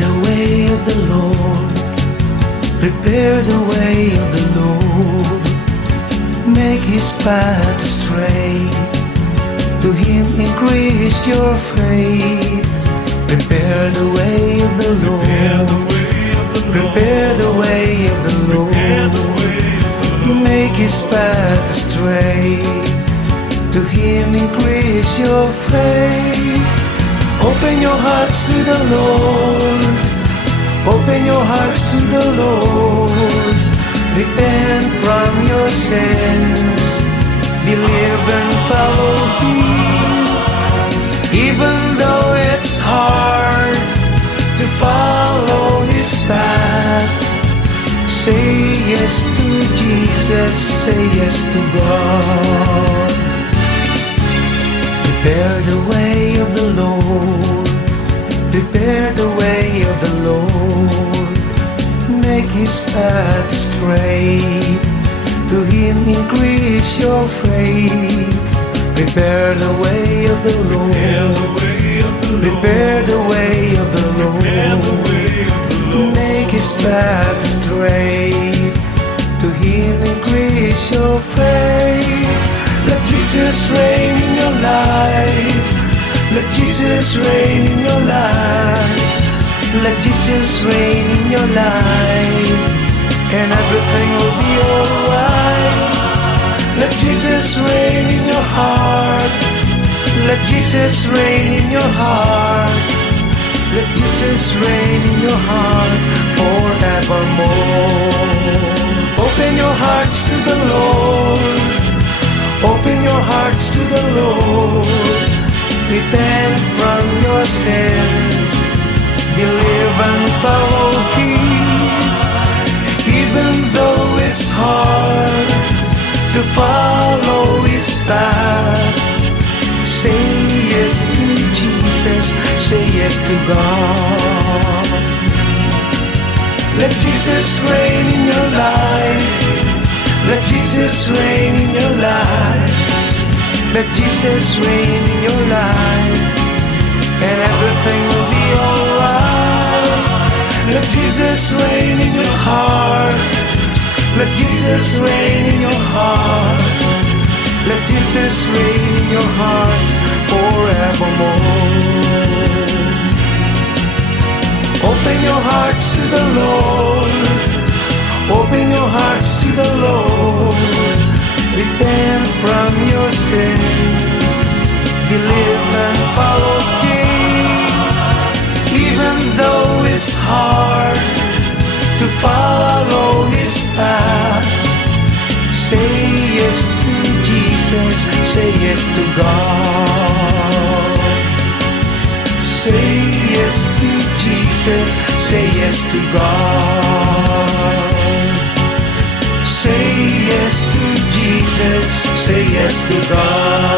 the way of the Lord. Prepare the way of the Lord. Make His path straight. To Him increase your faith. Prepare the way of the Lord. Prepare the way of the Lord. Make His path straight. To Him increase your faith. Open your hearts to the Lord. Open your hearts to the Lord. Repent from your sins. Believe and follow Him. Even though it's hard to follow His path, say yes to Jesus, say yes to God. Prepare the way of the Lord. Prepare the way of the Lord. Make His path straight. To Him increase your faith. Prepare the way of the Lord. Prepare the way of the Lord. Make His path straight. To Him increase your faith. Let Jesus reign in your life. Let Jesus reign in your life. Let Jesus reign in your life, and everything will be alright. Let Jesus reign in your heart. Let Jesus reign in your heart. Let Jesus reign in your heart forevermore. Open your hearts to the Lord. Open your hearts to the Lord. Repent from your sins. Believe and follow Him. Even though it's hard to follow His path, say yes to Jesus, say yes to God. Let Jesus reign in your life. Let Jesus reign in your life. Let Jesus reign in your life, and everything will be alright. Let Jesus reign in your heart. Let Jesus reign in your heart. Let Jesus reign in your heart forevermore. Open your hearts to the Lord. Open your hearts to the Lord. Repent from your sins. Believe and follow Him. Even though it's hard to follow His path, say yes to Jesus, say yes to God. Say yes to Jesus, say yes to God. Say yes to Jesus, say yes to God.